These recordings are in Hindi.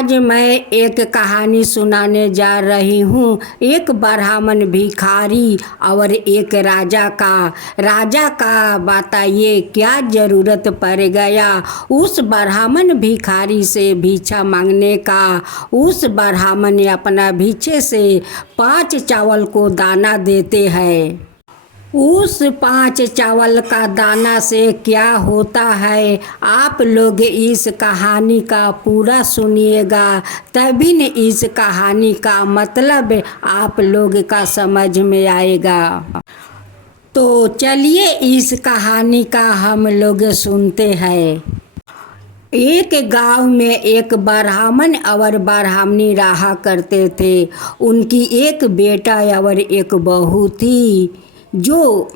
आज मैं एक कहानी सुनाने जा रही हूँ। एक ब्राह्मण भिखारी और एक राजा का बताइए क्या ज़रूरत पड़ गया उस ब्राह्मण भिखारी से भिक्षा मांगने का। उस ब्राह्मण ने अपना भिक्षे से 5 चावल को दाना देते हैं। उस 5 चावल का दाना से क्या होता है, आप लोग इस कहानी का पूरा सुनिएगा, तभी न इस कहानी का मतलब आप लोग का समझ में आएगा। तो चलिए इस कहानी का हम लोग सुनते हैं। एक गांव में एक ब्राह्मण और ब्राह्मणी रहा करते थे। उनकी एक बेटा और एक बहू थी। जो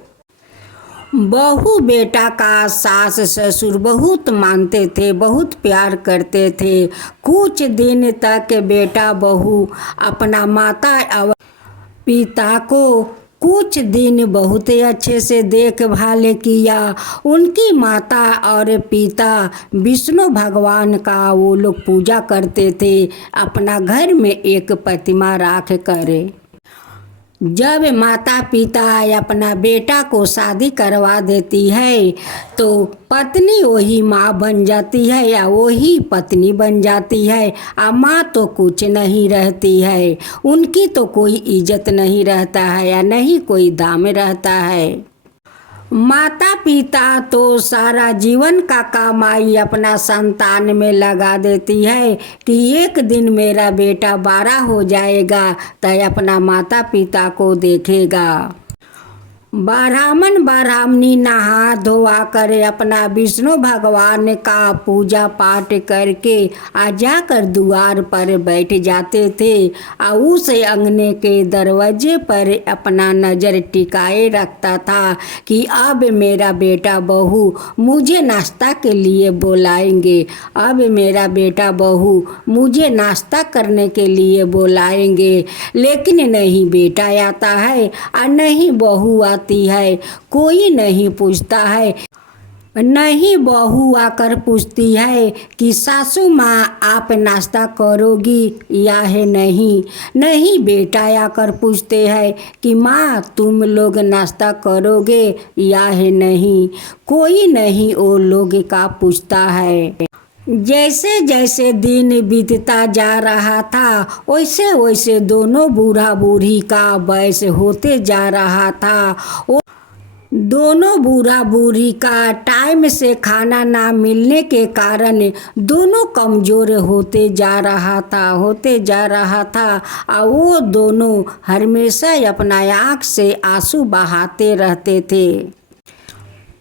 बहू बेटा का सास ससुर बहुत मानते थे, बहुत प्यार करते थे। कुछ दिन तक बेटा बहू अपना माता और पिता को कुछ दिन बहुत अच्छे से देखभाल किया। उनकी माता और पिता विष्णु भगवान का वो लोग पूजा करते थे। अपना घर में एक प्रतिमा रख कर जब माता पिता अपना बेटा को शादी करवा देती है तो पत्नी वही माँ बन जाती है या वही पत्नी बन जाती है। माँ तो कुछ नहीं रहती है, उनकी तो कोई इज्जत नहीं रहता है या नहीं कोई दाम रहता है। माता पिता तो सारा जीवन का कमाई अपना संतान में लगा देती है कि एक दिन मेरा बेटा बड़ा हो जाएगा तो अपना माता पिता को देखेगा। ब्राह्मण ब्राह्मणी नहा धोआ कर अपना विष्णु भगवान का पूजा पाठ करके जाकर द्वार पर बैठ जाते थे और उस अंगने के दरवाजे पर अपना नज़र टिकाए रखता था कि अब मेरा बेटा बहू मुझे नाश्ता के लिए बुलाएंगे, अब मेरा बेटा बहू मुझे नाश्ता करने के लिए बुलाएंगे। लेकिन नहीं बेटा आता है और नहीं बहू है, कोई नहीं पूछता है। नहीं बहू आकर पूछती है कि सासू माँ आप नाश्ता करोगी या है नहीं। नहीं बेटा आकर पूछते हैं कि माँ तुम लोग नाश्ता करोगे या है नहीं। कोई नहीं वो लोग का पूछता है। जैसे जैसे दिन बीतता जा रहा था वैसे वैसे दोनों बूढ़ा बूढ़ी का वयस होते जा रहा था। दोनों बूढ़ा बूढ़ी का टाइम से खाना ना मिलने के कारण दोनों कमज़ोर होते जा रहा था और वो दोनों हमेशा अपना आँख से आंसू बहाते रहते थे।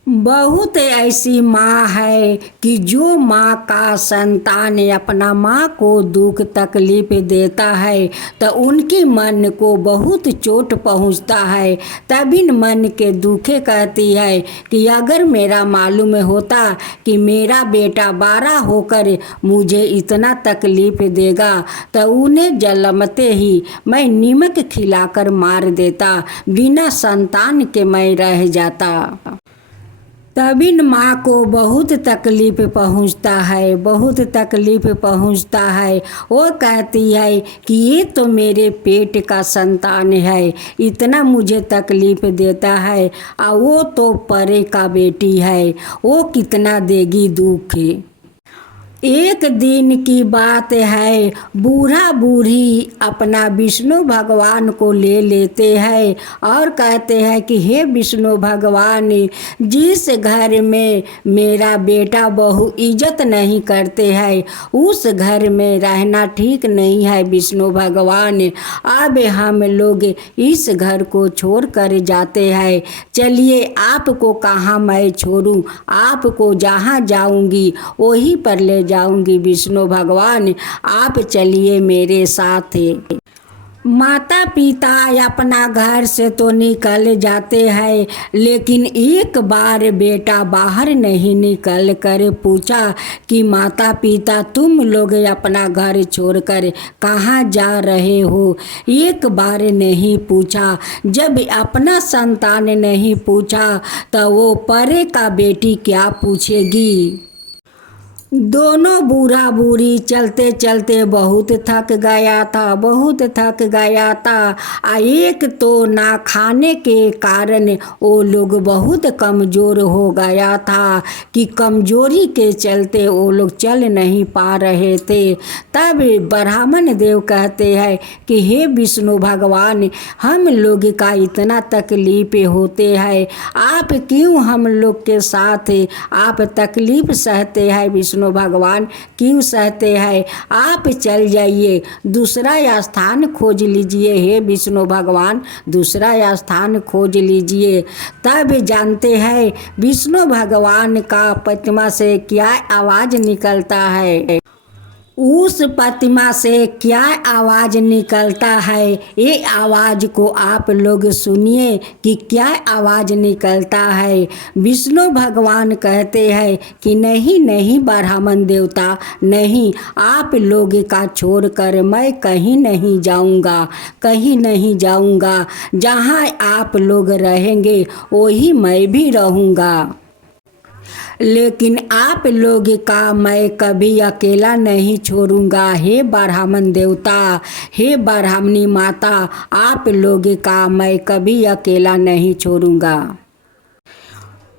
बहुत ऐसी माँ है कि जो माँ का संतान अपना माँ को दुख तकलीफ देता है तो उनके मन को बहुत चोट पहुँचता है। तभी मन के दुखे कहती है कि अगर मेरा मालूम होता कि मेरा बेटा बड़ा होकर मुझे इतना तकलीफ देगा तो उन्हें जन्मते ही मैं नीमक खिलाकर मार देता, बिना संतान के मैं रह जाता। तभी माँ को बहुत तकलीफ पहुँचता है। वो कहती है कि ये तो मेरे पेट का संतान है, इतना मुझे तकलीफ देता है और वो तो परे का बेटी है, वो कितना देगी दुख। एक दिन की बात है, बूढ़ा बूढ़ी अपना विष्णु भगवान को ले लेते हैं और कहते हैं कि हे विष्णु भगवान, जिस घर में मेरा बेटा बहू इज्जत नहीं करते हैं उस घर में रहना ठीक नहीं है विष्णु भगवान। अब हम लोग इस घर को छोड़ कर जाते हैं। चलिए आपको कहाँ मैं छोड़ूं, आपको जहाँ जाऊंगी वहीं पर ले जाऊंगी विष्णु भगवान, आप चलिए मेरे साथ। माता पिता अपना घर से तो निकल जाते हैं, लेकिन एक बार बेटा बाहर नहीं निकल कर पूछा कि माता पिता तुम लोग अपना घर छोड़कर कहाँ जा रहे हो। एक बार नहीं पूछा। जब अपना संतान नहीं पूछा तो वो परे का बेटी क्या पूछेगी। दोनों बूढ़ा बूढ़ी चलते चलते बहुत थक गया था, बहुत थक गया था। एक तो ना खाने के कारण वो लोग बहुत कमज़ोर हो गया था कि कमज़ोरी के चलते वो लोग चल नहीं पा रहे थे। तब ब्राह्मण देव कहते हैं कि हे विष्णु भगवान, हम लोग का इतना तकलीफ होते हैं, आप क्यों हम लोग के साथ आप तकलीफ़ सहते हैं? विष्णु भगवान क्यों सहते हैं? आप चल जाइए, दूसरा स्थान खोज लीजिए। हे विष्णु भगवान, दूसरा स्थान खोज लीजिए। तब जानते हैं विष्णु भगवान का प्रतिमा से क्या आवाज़ निकलता है। उस प्रतिमा से क्या आवाज़ निकलता है, ये आवाज़ को आप लोग सुनिए कि क्या आवाज़ निकलता है। विष्णु भगवान कहते हैं कि नहीं नहीं ब्राह्मण देवता, नहीं, आप लोग का छोड़कर मैं कहीं नहीं जाऊंगा, कहीं नहीं जाऊंगा। जहाँ आप लोग रहेंगे वही मैं भी रहूँगा, लेकिन आप लोग का मैं कभी अकेला नहीं छोड़ूंगा। हे ब्राह्मण देवता, हे ब्राह्मणी माता, आप लोग का मैं कभी अकेला नहीं छोड़ूंगा।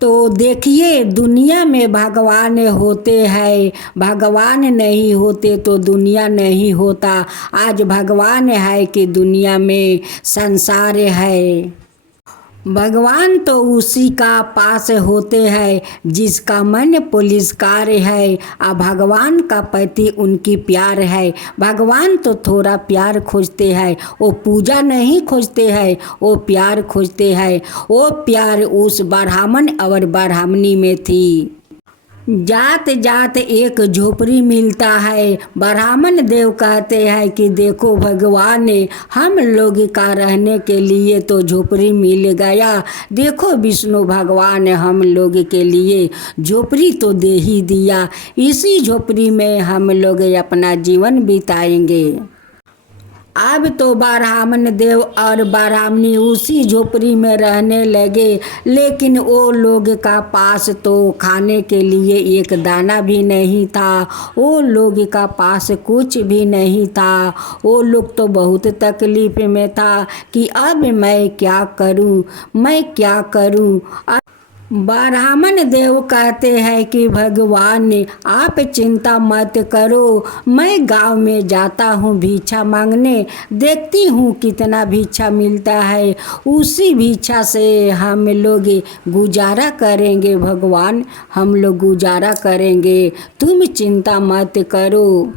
तो देखिए, दुनिया में भगवान होते हैं, भगवान नहीं होते तो दुनिया नहीं होता। आज भगवान है कि दुनिया में संसार है। भगवान तो उसी का पास होते हैं जिसका मन पुलिसकार है, और भगवान का पति उनकी प्यार है। भगवान तो थोड़ा प्यार खोजते हैं, वो पूजा नहीं खोजते हैं, वो प्यार खोजते हैं। वो प्यार उस ब्राह्मण और ब्राह्मणी में थी। जात जात एक झोपड़ी मिलता है। ब्राह्मण देव कहते हैं कि देखो भगवान ने हम लोग का रहने के लिए तो झोपड़ी मिल गया, देखो विष्णु भगवान ने हम लोग के लिए झोपड़ी तो दे ही दिया, इसी झोपड़ी में हम लोग अपना जीवन बिताएंगे। अब तो ब्राह्मण देव और ब्राह्मणी उसी झोपड़ी में रहने लगे, लेकिन वो लोग का पास तो खाने के लिए एक दाना भी नहीं था, वो लोग का पास कुछ भी नहीं था। वो लोग तो बहुत तकलीफ में था कि अब मैं क्या करूं, मैं क्या करूं। ब्राह्मण देव कहते हैं कि भगवान आप चिंता मत करो, मैं गांव में जाता हूँ भिक्षा मांगने, देखती हूँ कितना भिक्षा मिलता है, उसी भिक्षा से हम लोग गुजारा करेंगे। भगवान, हम लोग गुजारा करेंगे, तुम चिंता मत करो।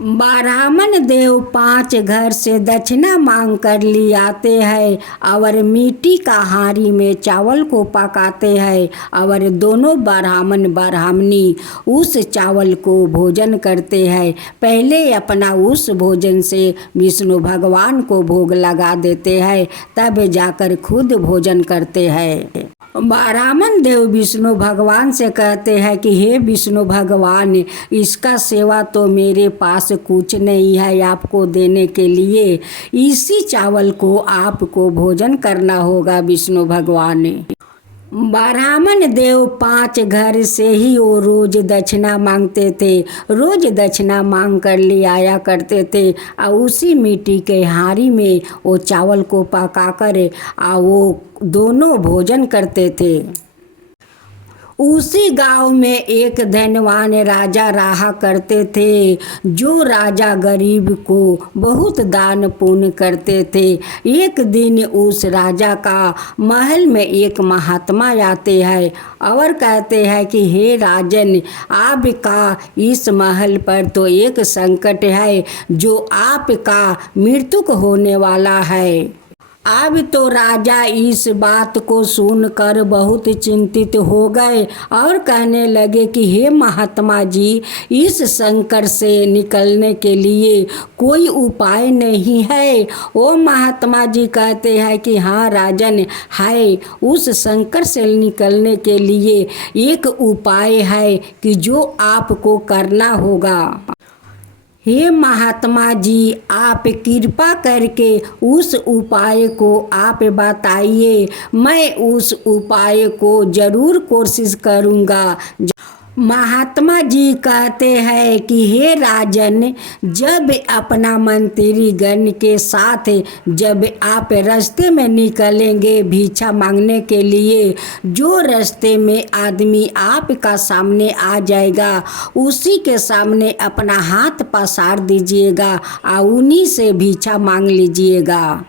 ब्राह्मण देव 5 घर से दक्षिणा मांग कर ले आते हैं और मिट्टी का हांडी में चावल को पकाते हैं, और दोनों ब्राह्मण ब्राह्मणी उस चावल को भोजन करते हैं। पहले अपना उस भोजन से विष्णु भगवान को भोग लगा देते हैं, तब जाकर खुद भोजन करते हैं। ब्राह्मण देव विष्णु भगवान से कहते हैं कि हे विष्णु भगवान, इसका सेवा तो मेरे पास कुछ नहीं है आपको देने के लिए, इसी चावल को आपको भोजन करना होगा विष्णु भगवान। ब्राह्मण देव 5 घर से ही वो रोज दक्षिणा मांगते थे, रोज दक्षिणा मांग कर ले आया करते थे, और उसी मिट्टी के हांडी में वो चावल को पकाकर वो दोनों भोजन करते थे। उसी गांव में एक धनवान राजा रहा करते थे, जो राजा गरीब को बहुत दान पुण्य करते थे। एक दिन उस राजा का महल में एक महात्मा आते हैं और कहते हैं कि हे राजन, आपका इस महल पर तो एक संकट है, जो आपका मृत्यु होने वाला है। अब तो राजा इस बात को सुनकर बहुत चिंतित हो गए और कहने लगे कि हे महात्मा जी, इस संकट से निकलने के लिए कोई उपाय नहीं है। वो महात्मा जी कहते हैं कि हाँ राजन है, उस संकट से निकलने के लिए एक उपाय है कि जो आपको करना होगा। हे महात्मा जी, आप कृपा करके उस उपाय को आप बताइए, मैं उस उपाय को ज़रूर कोशिश करूँगा। महात्मा जी कहते हैं कि हे राजन, जब अपना मंत्री गण के साथ जब आप रास्ते में निकलेंगे भिक्षा मांगने के लिए, जो रास्ते में आदमी आपका सामने आ जाएगा उसी के सामने अपना हाथ पसार दीजिएगा और उन्हीं से भिक्षा मांग लीजिएगा।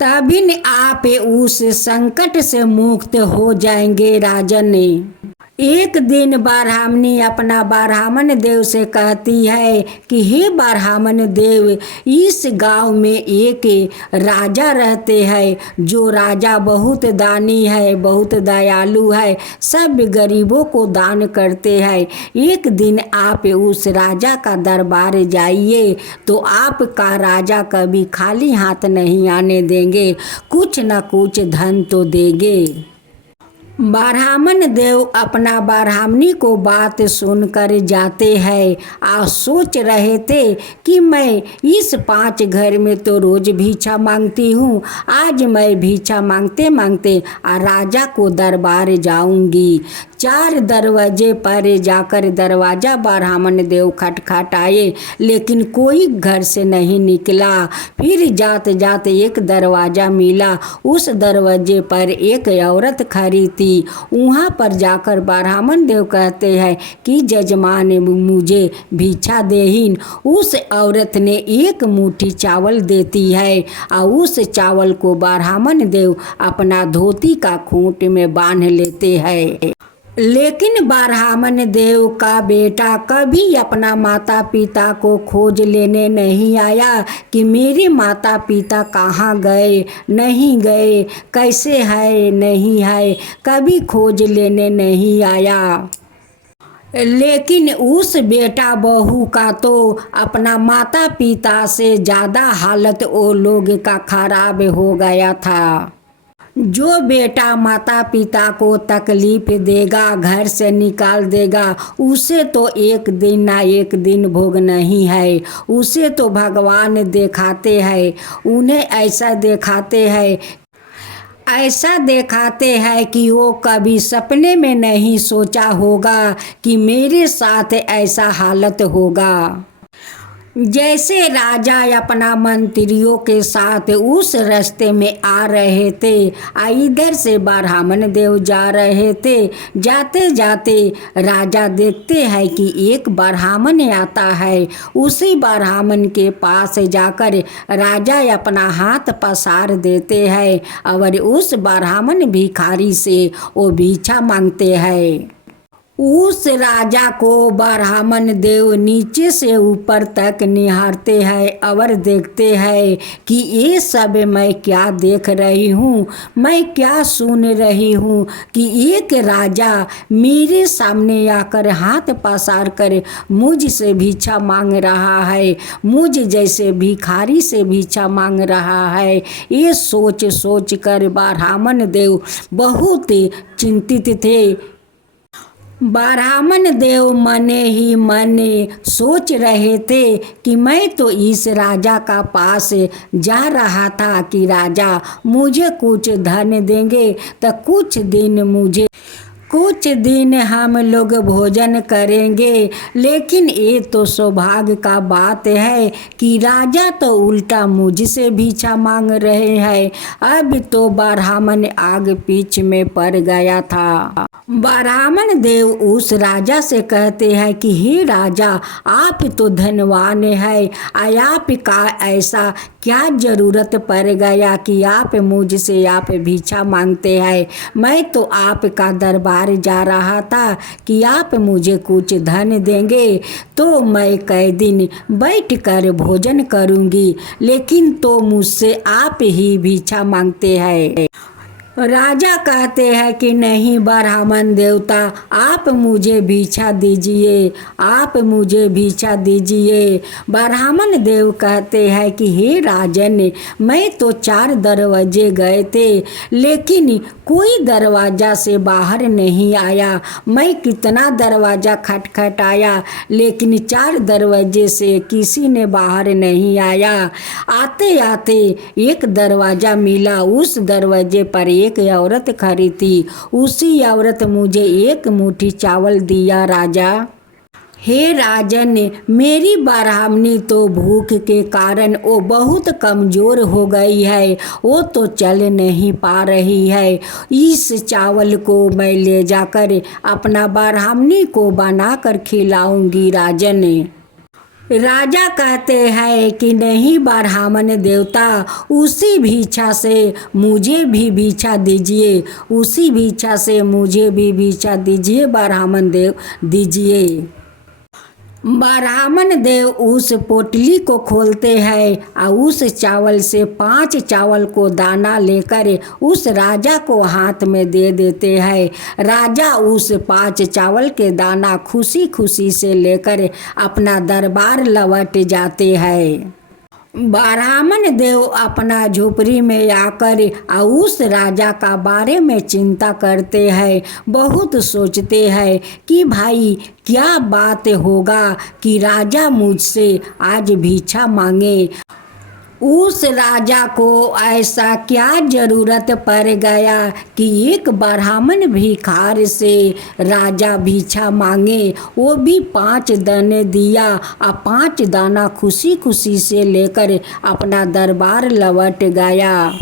तभी आप उस संकट से मुक्त हो जाएंगे। राजन ने एक दिन ब्राह्मणी अपना ब्राह्मण देव से कहती है कि हे ब्राह्मण देव, इस गांव में एक राजा रहते हैं, जो राजा बहुत दानी है, बहुत दयालु है, सब गरीबों को दान करते हैं। एक दिन आप उस राजा का दरबार जाइए तो आपका राजा कभी खाली हाथ नहीं आने देंगे, कुछ न कुछ धन तो देंगे। ब्राह्मण देव अपना ब्राह्मणी को बात सुनकर जाते हैं और सोच रहे थे कि मैं इस 5 घर में तो रोज भिक्षा मांगती हूँ, आज मैं भिक्षा मांगते मांगते राजा को दरबार जाऊंगी। 4 दरवाजे पर जाकर दरवाजा ब्राह्मण देव खटखटाए, लेकिन कोई घर से नहीं निकला। फिर जाते जाते एक दरवाजा मिला, उस दरवाजे पर एक औरत खड़ी थी। वहाँ पर जाकर ब्राह्मण देव कहते हैं कि जजमान मुझे भिक्षा देहीन। उस औरत ने एक मुट्ठी चावल देती है और उस चावल को ब्राह्मण देव अपना धोती का खूंट में बांध लेते हैं। लेकिन ब्राह्मण देव का बेटा कभी अपना माता पिता को खोज लेने नहीं आया कि मेरे माता पिता कहाँ गए, नहीं गए, कैसे है, नहीं है, कभी खोज लेने नहीं आया। लेकिन उस बेटा बहू का तो अपना माता पिता से ज़्यादा हालत वो लोग का खराब हो गया था। जो बेटा माता पिता को तकलीफ देगा, घर से निकाल देगा, उसे तो एक दिन ना एक दिन भोग नहीं है। उसे तो भगवान दिखाते हैं, उन्हें ऐसा दिखाते हैं कि वो कभी सपने में नहीं सोचा होगा कि मेरे साथ ऐसा हालत होगा। जैसे राजा अपना मंत्रियों के साथ उस रास्ते में आ रहे थे, इधर से ब्राह्मण देव जा रहे थे। जाते जाते राजा देखते हैं कि एक ब्राह्मण आता है। उसी ब्राह्मण के पास जाकर राजा अपना हाथ पसार देते हैं और उस ब्राह्मण भिखारी से वो भिक्षा मांगते हैं। उस राजा को ब्राह्मण देव नीचे से ऊपर तक निहारते हैं और देखते हैं कि ये सब मैं क्या देख रही हूँ, मैं क्या सुन रही हूँ कि एक राजा मेरे सामने आकर हाथ पसार कर मुझसे भिक्षा मांग रहा है, मुझ जैसे भिखारी से भिक्षा मांग रहा है। ये सोच सोच कर ब्राह्मण देव बहुत चिंतित थे। ब्राह्मण देव मने ही मने सोच रहे थे कि मैं तो इस राजा का पास जा रहा था कि राजा मुझे कुछ धन देंगे तो कुछ दिन हम लोग भोजन करेंगे। लेकिन ये तो सौभाग्य का बात है कि राजा तो उल्टा मुझसे भिक्षा मांग रहे हैं। अब तो ब्राह्मण आग पीछ में पड़ गया था। ब्राह्मण देव उस राजा से कहते हैं कि हे राजा, आप तो धनवान है, आपका ऐसा क्या जरूरत पड़ गया कि आप मुझसे भिक्षा मांगते हैं। मैं तो आपका दरबार जा रहा था कि आप मुझे कुछ धन देंगे तो मैं कई दिन बैठ कर भोजन करूंगी, लेकिन तो मुझसे आप ही भिक्षा मांगते हैं। राजा कहते हैं कि नहीं ब्राह्मण देवता, आप मुझे भिक्षा दीजिए, आप मुझे भिक्षा दीजिए। ब्राह्मण देव कहते हैं कि हे राजन, मैं तो 4 दरवाजे गए थे, लेकिन कोई दरवाजा से बाहर नहीं आया। मैं कितना दरवाजा खटखटाया, लेकिन 4 दरवाजे से किसी ने बाहर नहीं आया। आते आते एक दरवाजा मिला, उस दरवाजे पर एक एक औरत खड़ी थी। उसी औरत मुझे एक मुट्ठी चावल दिया राजा। हे राजन, मेरी ब्राह्मणी तो भूख के कारण वो बहुत कमज़ोर हो गई है, वो तो चल नहीं पा रही है। इस चावल को मैं ले जाकर अपना ब्राह्मणी को बनाकर खिलाऊंगी राजन। राजा कहते हैं कि नहीं ब्राह्मण देवता, उसी भिक्षा से मुझे भी भिक्षा दीजिए, उसी भिक्षा से मुझे भी भिक्षा दीजिए ब्राह्मण देव दीजिए। ब्राह्मण देव उस पोटली को खोलते हैं और उस चावल से 5 चावल को दाना लेकर उस राजा को हाथ में दे देते हैं। राजा उस 5 चावल के दाना खुशी खुशी से लेकर अपना दरबार लौट जाते हैं। ब्राह्मण देव अपना झोपड़ी में आकर उस राजा का बारे में चिंता करते हैं, बहुत सोचते हैं कि भाई क्या बात होगा कि राजा मुझसे आज भिक्षा मांगे। उस राजा को ऐसा क्या ज़रूरत पड़ गया कि एक ब्राह्मण भिखार से राजा भिक्षा मांगे। वो भी 5 दाने दिया और 5 दाना खुशी खुशी से लेकर अपना दरबार लौट गया।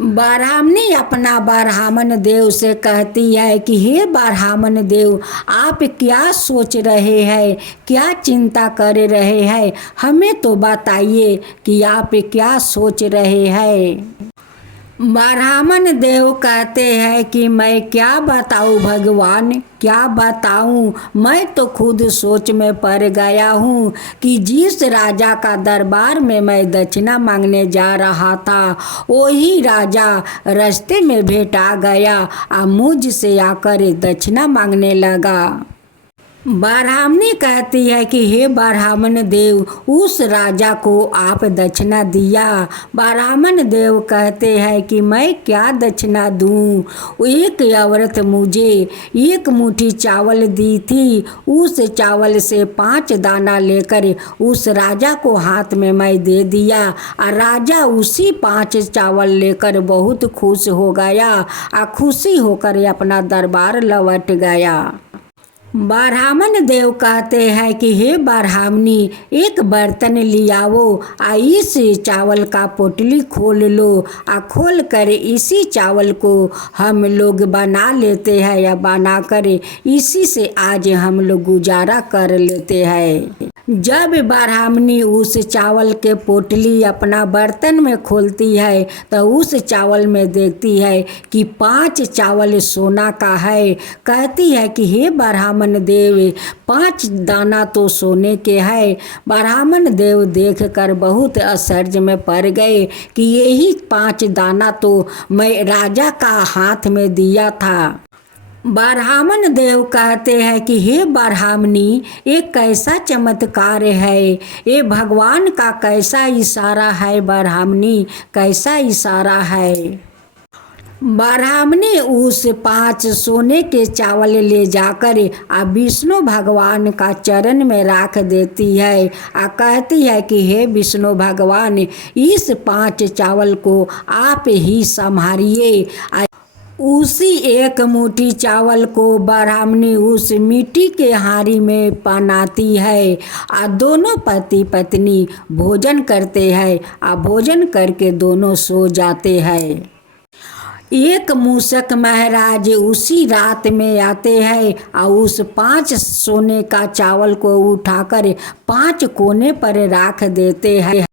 ब्राह्मणी अपना ब्राह्मण देव से कहती है कि हे ब्राह्मण देव, आप क्या सोच रहे हैं, क्या चिंता कर रहे हैं, हमें तो बताइए कि आप क्या सोच रहे हैं। ब्राह्मण देव कहते हैं कि मैं क्या बताऊं भगवान, क्या बताऊं, मैं तो खुद सोच में पड़ गया हूँ कि जिस राजा का दरबार में मैं दक्षिणा मांगने जा रहा था, वही राजा रास्ते में भेटा गया और मुझसे आकर दक्षिणा मांगने लगा। ब्राह्मणी कहती है कि हे ब्राह्मण देव, उस राजा को आप दक्षिणा दिया। ब्राह्मण देव कहते हैं कि मैं क्या दक्षिणा दूं। एक औरत मुझे एक मुट्ठी चावल दी थी, उस चावल से 5 दाना लेकर उस राजा को हाथ में मैं दे दिया और राजा उसी 5 चावल लेकर बहुत खुश हो गया और खुशी होकर अपना दरबार लौट गया। ब्राह्मण देव कहते हैं कि हे ब्राह्मणी, एक बर्तन लियाओ आ इस चावल का पोटली खोल लो, आ खोल कर इसी चावल को हम लोग बना लेते हैं या बना कर इसी से आज हम लोग गुजारा कर लेते हैं। जब ब्राह्मणी उस चावल के पोटली अपना बर्तन में खोलती है तो उस चावल में देखती है कि 5 चावल सोना का है। कहती है कि हे ब्राह्मण देव, 5 दाना तो सोने के है। ब्राह्मण देव देखकर बहुत आश्चर्य में पड़ गए कि यही 5 दाना तो मैं राजा का हाथ में दिया था। ब्राह्मण देव कहते हैं कि हे ब्राह्मणी, ये कैसा चमत्कार है, ये भगवान का कैसा इशारा है ब्राह्मणी, कैसा इशारा है। ब्राह्मणी उस 5 सोने के चावल ले जाकर विष्णु भगवान का चरण में रख देती है और कहती है कि हे विष्णु भगवान, इस 5 चावल को आप ही संभालिए। उसी एक मुट्ठी चावल को ब्राह्मणी उस मिट्टी के हांडी में बनाती है और दोनों पति पत्नी भोजन करते हैं और भोजन करके दोनों सो जाते हैं। एक मूषक महाराज उसी रात में आते हैं और उस 5 सोने का चावल को उठाकर 5 कोने पर रख देते हैं।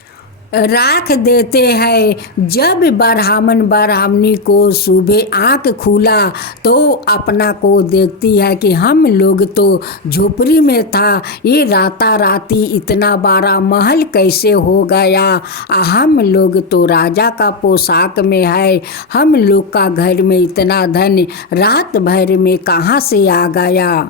जब ब्राह्मणी को सुबह आँख खुला तो अपना को देखती है कि हम लोग तो झोपड़ी में था, ये राती इतना बड़ा महल कैसे हो गया। हम लोग तो राजा का पोशाक में है, हम लोग का घर में इतना धन रात भर में कहाँ से आ गया।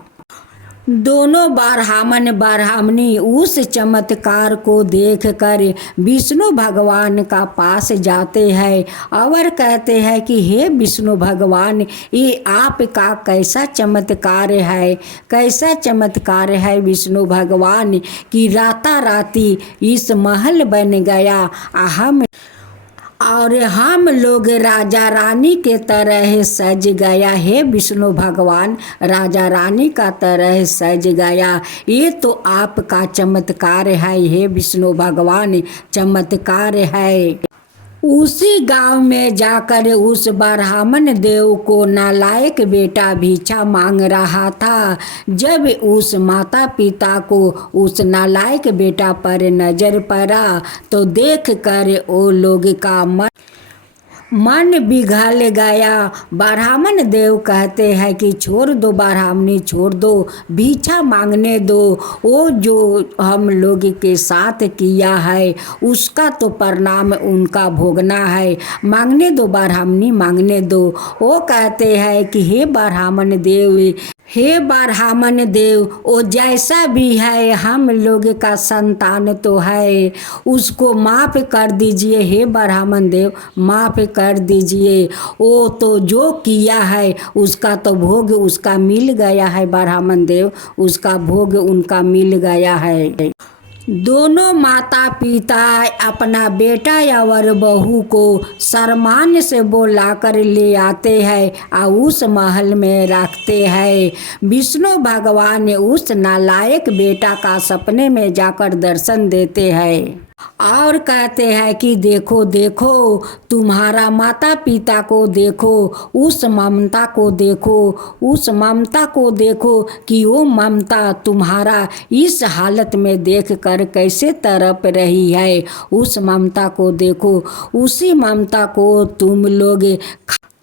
दोनों ब्राह्मणी उस चमत्कार को देखकर विष्णु भगवान का पास जाते हैं और कहते हैं कि हे विष्णु भगवान, ये आपका कैसा चमत्कार है, कैसा चमत्कार है विष्णु भगवान कि राती इस महल बन गया। और हम लोग राजा रानी के तरह सज गया। हे विष्णु भगवान, राजा रानी का तरह सज गया। ये तो आपका चमत्कार है हे विष्णु भगवान, चमत्कार है। उसी गांव में जाकर उस ब्राह्मण देव को नालायक बेटा भिक्षा मांग रहा था। जब उस माता पिता को उस नालायक बेटा पर नजर पड़ा तो देख कर वो लोग का मन पिघल गया। ब्राह्मण देव कहते हैं कि छोड़ दो ब्राह्मणी, छोड़ दो, भिक्षा मांगने दो। वो जो हम लोग के साथ किया है उसका तो परिणाम उनका भोगना है। मांगने दो ब्राह्मणी, मांगने दो। वो कहते हैं कि हे ब्राह्मण देव, हे ब्राह्मण देव, वो जैसा भी है हम लोग का संतान तो है, उसको माफ़ कर दीजिए। हे ब्राह्मण देव, माफ़ कर दीजिए। वो तो जो किया है उसका तो भोग उसका मिल गया है ब्राह्मण देव, उसका भोग उनका मिल गया है। दोनों माता पिता अपना बेटा और बहू को सम्मान से बुलाकर ले आते हैं और उस महल में रखते हैं। विष्णु भगवान उस नालायक बेटा का सपने में जाकर दर्शन देते हैं और कहते हैं कि देखो देखो, तुम्हारा माता पिता को देखो, उस ममता को देखो, उस ममता को देखो कि वो ममता तुम्हारा इस हालत में देखकर कैसे तड़प रही है। उस ममता को देखो, उसी ममता को तुम लोग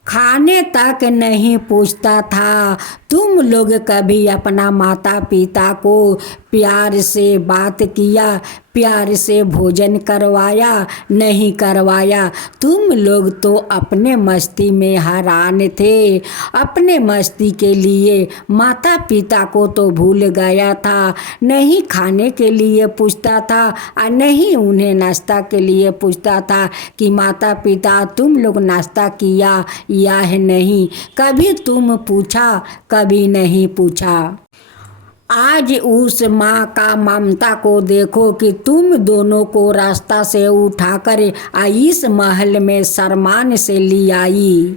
खाने तक नहीं पूछता था। तुम लोग कभी अपना माता पिता को प्यार से बात किया, प्यार से भोजन करवाया, नहीं करवाया। तुम लोग तो अपने मस्ती में हैरान थे। अपने मस्ती के लिए माता पिता को तो भूल गया था। नहीं खाने के लिए पूछता था और नहीं उन्हें नाश्ता के लिए पूछता था कि माता पिता तुम लोग नाश्ता किया या है नहीं। कभी तुम पूछा, कभी नहीं पूछा। आज उस माँ का ममता को देखो कि तुम दोनों को रास्ता से उठाकर इस महल में सम्मान से ले आई,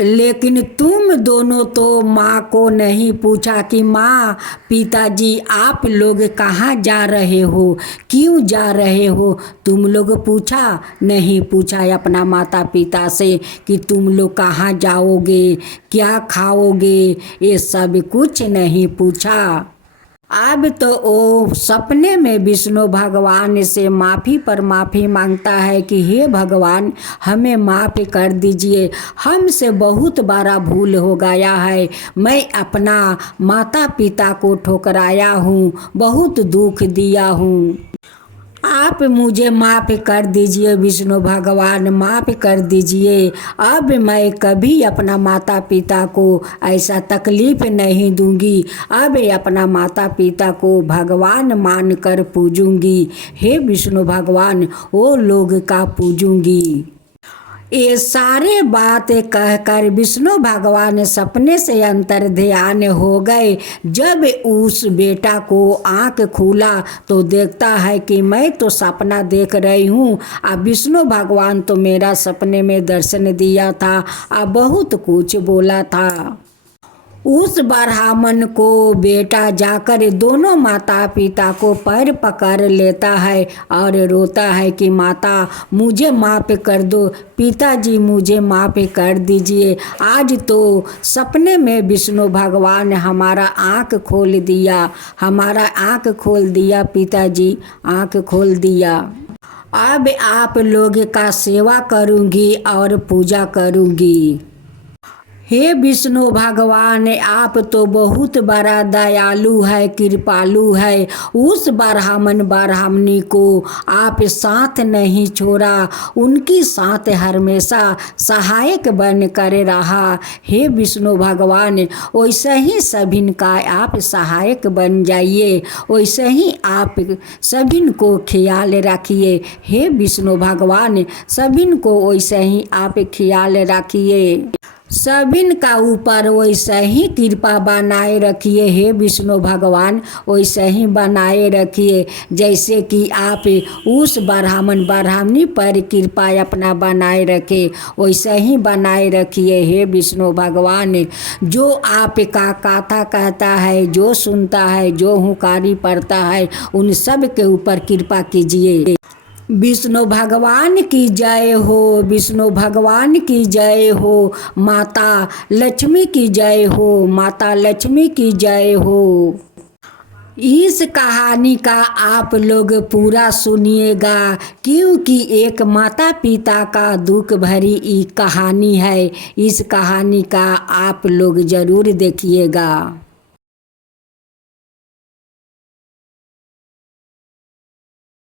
लेकिन तुम दोनों तो माँ को नहीं पूछा कि माँ पिताजी आप लोग कहाँ जा रहे हो, क्यों जा रहे हो। तुम लोग पूछा, नहीं पूछा अपना माता पिता से कि तुम लोग कहाँ जाओगे, क्या खाओगे, ये सब कुछ नहीं पूछा। अब तो वो सपने में विष्णु भगवान से माफ़ी पर माफ़ी मांगता है कि हे भगवान हमें माफ़ कर दीजिए, हमसे बहुत बड़ा भूल हो गया है। मैं अपना माता पिता को ठुकराया हूँ, बहुत दुख दिया हूँ। आप मुझे माफ़ कर दीजिए विष्णु भगवान, माफ़ कर दीजिए। अब मैं कभी अपना माता पिता को ऐसा तकलीफ़ नहीं दूंगी। अब अपना माता पिता को भगवान मानकर पूजूंगी। हे विष्णु भगवान, वो लोग का पूजूंगी। ये सारे बातें कहकर विष्णु भगवान सपने से अंतर ध्यान हो गए। जब उस बेटा को आँख खुला तो देखता है कि मैं तो सपना देख रही हूँ, अब विष्णु भगवान तो मेरा सपने में दर्शन दिया था, अब बहुत कुछ बोला था। उस ब्राह्मण को बेटा जाकर दोनों माता पिता को पैर पकड़ लेता है और रोता है कि माता मुझे माफ़ कर दो, पिताजी मुझे माफ़ कर दीजिए। आज तो सपने में विष्णु भगवान हमारा आँख खोल दिया, हमारा आँख खोल दिया, पिताजी आँख खोल दिया। अब आप लोग का सेवा करूँगी और पूजा करूँगी। हे विष्णु भगवान, आप तो बहुत बड़ा दयालु है, कृपालु है। उस ब्राह्मणी को आप साथ नहीं छोड़ा, उनकी साथ हमेशा सहायक बन कर रहा। हे विष्णु भगवान, वैसे ही सभी का आप सहायक बन जाइए, वैसे ही आप सभी को ख्याल रखिए। हे विष्णु भगवान, सभी को वैसे ही आप ख्याल रखिए। सभिन का ऊपर वैसे ही कृपा बनाए रखिए हे विष्णु भगवान, वैसे ही बनाए रखिए जैसे कि आप उस ब्राह्मण ब्राह्मणी पर कृपा अपना बनाए रखे, वैसे ही बनाए रखिए हे विष्णु भगवान। जो आपका कथा कहता है, जो सुनता है, जो हुंकारी पड़ता है, उन सब के ऊपर कृपा कीजिए। विष्णु भगवान की जय हो, विष्णु भगवान की जय हो, माता लक्ष्मी की जय हो, माता लक्ष्मी की जय हो। इस कहानी का आप लोग पूरा सुनिएगा क्योंकि एक माता पिता का दुख भरी कहानी है। इस कहानी का आप लोग ज़रूर देखिएगा।